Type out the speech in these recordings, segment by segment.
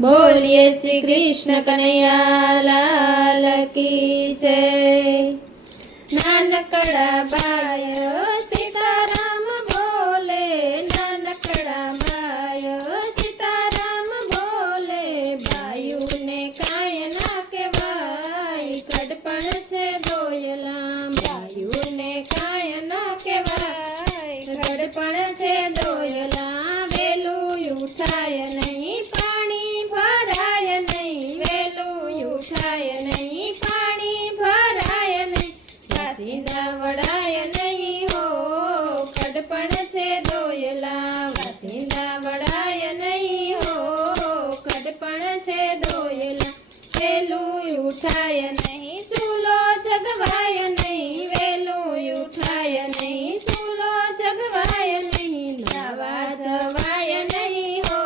बोलिए श्री कृष्ण कन्हैया लाल की जय। नानकड़ा बायो सीताराम बोले, नानकड़ा बायो सीताराम बोले। बायु ने काय ना के वाई कड़पण से दोयला। बायु ने काय ना के वाई कड़पण से दोयला। वेलू उठाय नहीं पानी भराय नहीं, वेलू उठाय नहीं पानी भराय नहीं। वासिंदा वड़ाय नहीं हो कड़पण से दोयला। वासिंदा वड़ाय नहीं हो कड़पण से दोयला। वेलू उठाय नहीं चूलो जगवाय नहीं, वेलू उठाय नहीं चूलो जगवाय नहीं। नावा जवाय नहीं हो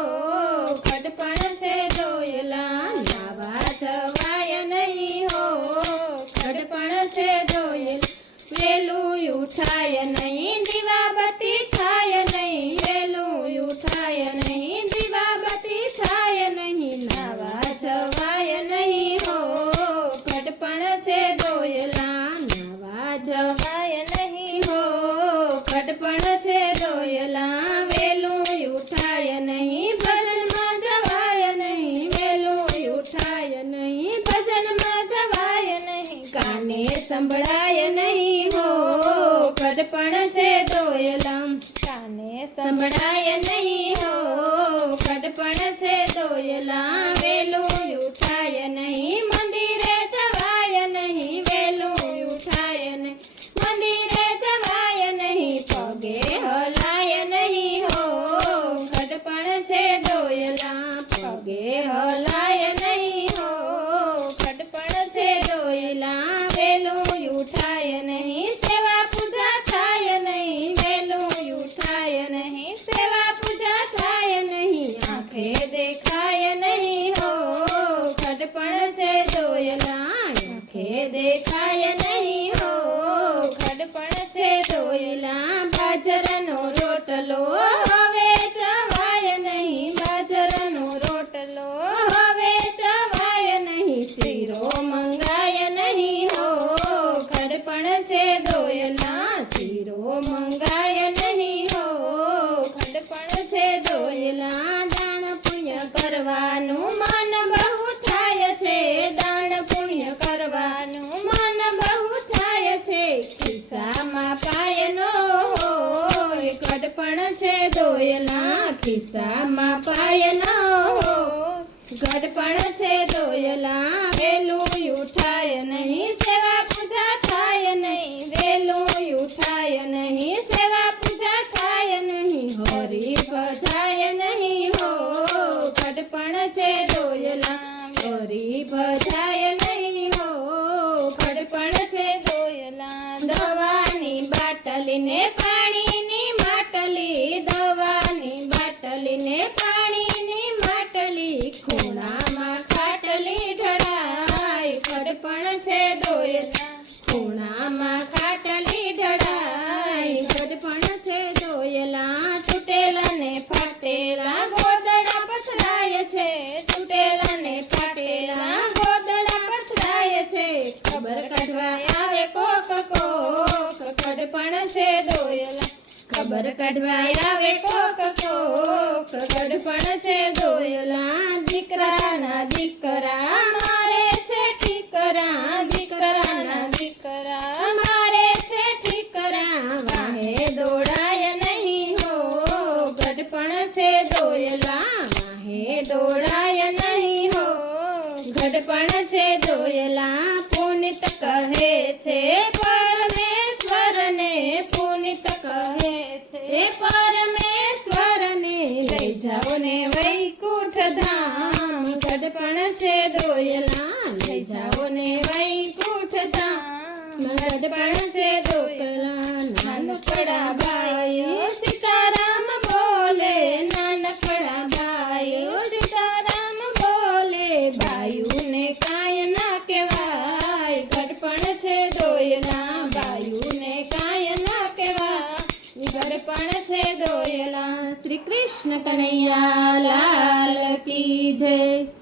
कड़पण से दोयला। नावा जवाय नहीं हो कड़पण से दोयला। वेलू उठाय नहीं दीवाबती थाय नहीं, वेलू उठाय नहीं दीवाबती थाय नहीं। नावा जवाय नहीं हो कड़पण से दोयला। नावा जवाय नहीं हो कड़पण से दोयला। वेलू उठाय नहीं भजन में जवाय नहीं, वेलू उठाय नहीं भजन में जवाय नहीं। काने संभळाय नहीं हो कड़पण से दोयला। काने संभळाय नहीं हो कड़पण से दोयला। वेलू उठाय नहीं मंदिरे जवाय नहीं, वेलू उठाय नहीं मंदिरे जवाय नहीं। पगे हलाय नहीं हो कड़पण से दोयला। पगे हलाय नहीं हो कड़पण से दोयला। वेलू उठाय नहीं सेवा पूजा थाय नहीं, वेलू उठाय नहीं सेवा पूजा थाय नहीं। आंखे देखाय नहीं हो कड़पण से दोयला। आंखे देखाय नहीं हो कड़पण से दोयला। बाजरनो रोटलो हवे जवाय नहीं, बाजरनो रोटलो हवे जवाय नहीं। सीरो मंगाय नहीं हो कड़पण से दोयला। सीरो मंगाय नहीं हो कड़पण से दोयला। दान पुण्य करवानुं मन बहु थाय छे, दान पुण्य करवानुं मन बहु थाय छे। खिस्सामां पाय नो होय कड़पण से दोयला। खिस्सामां पाय न होय कड़पण से दोयला। वेलू उठाय नहीं सेवा पूजा थाय नहीं, वेलू उठाय नहीं सेवा पूजा थाय नहीं। हरि भजाय नहीं हो कड़पण से दोयला। हरि भजाय नहीं हो कड़पण से दोयला। दवानी बाटली ने पाणी नी માટલી, દવાની બાટલી ને પાણીની માટલી। ખૂણામાં ખાટલી ઢળાય કડપણ છે દોયલા। ખૂણામાં ખાટલી ઢળાય કડપણ છે દોયલા। તૂટેલા ને ફાટેલા ગોદડા પથરાય છે, તૂટેલા ને ફાટેલા ગોદડા પથરાય છે। ખબર કાઢવા આવે કોક કોક કડપણ છે દોયલા। ખબર કાઢવા આવે કોક કોક કડપણ છે દોયલા। દીકરાના દીકરા મારે છે ઠીકરા, દીકરાના દીકરા મારે છે ઠીકરા। વાહે દોડાય નહીં હો કડપણ છે દોયલા। વાહે દોડાય નહીં હો કડપણ છે દોયલા। પુનિત કહે છે પરમેશ્વરને, પુનિત કહે છે પરમેશ્વરને। લઈ જાઓ ને વૈકુંઠ ધામ કડપણ છે દોયલા। લઈ જાઓ ને વૈકુંઠ ધામ કડપણ છે દોયલા। નાનકડા બાયો સીતારામ બોલે, નાનકડા બાયો સીતારામ બોલે। બાયુને કાંઈ ના કહેવાય કડપણ છે દોયલા। બાયુને કાંઈ ના કહેવાય કડપણ છે દોયલા। શ્રી કૃષ્ણ કનૈયા લાલ કી જય।